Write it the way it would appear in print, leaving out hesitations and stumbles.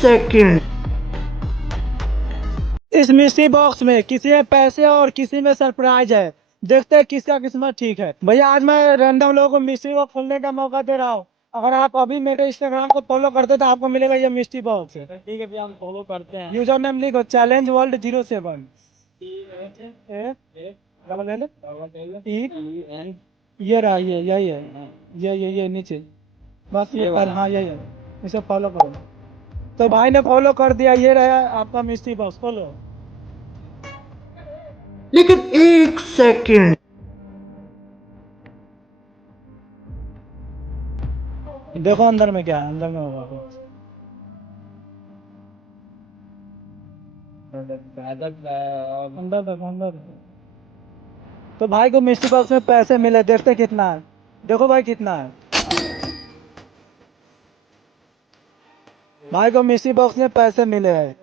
Second. इस mystery box में किसी में पैसे और किसी में सरप्राइज है। देखते हैं किसका किस्मत ठीक है। भैया आज मैं रैंडम लोगों को मिस्ट्री बॉक्स खोलने का मौका दे रहा हूँ। अगर आप अभी मेरे इंस्टाग्राम को फॉलो करते तो आपको मिलेगा ये मिस्ट्री बॉक्स। ठीक है भैया, हम फॉलो करते हैं। यूजर नेम लिखो चैलेंज वर्ल्ड 07 ये रहा, ये यही है, ये नीचे बस ये पर। हाँ यही है, इसे फॉलो करो। तो भाई ने फॉलो कर दिया, ये रहा आपका मिस्ट्री बॉक्स। फॉलो। लेकिन एक सेकंड। देखो अंदर में क्या है, अंदर में होगा कुछ। अंदर देखो, अंदर देखो। तो भाई को मिस्ट्री बॉक्स में पैसे मिले, देखते कितना है। देखो भाई कितना है। भाई को मिस्ट्री बॉक्स में पैसे मिले हैं।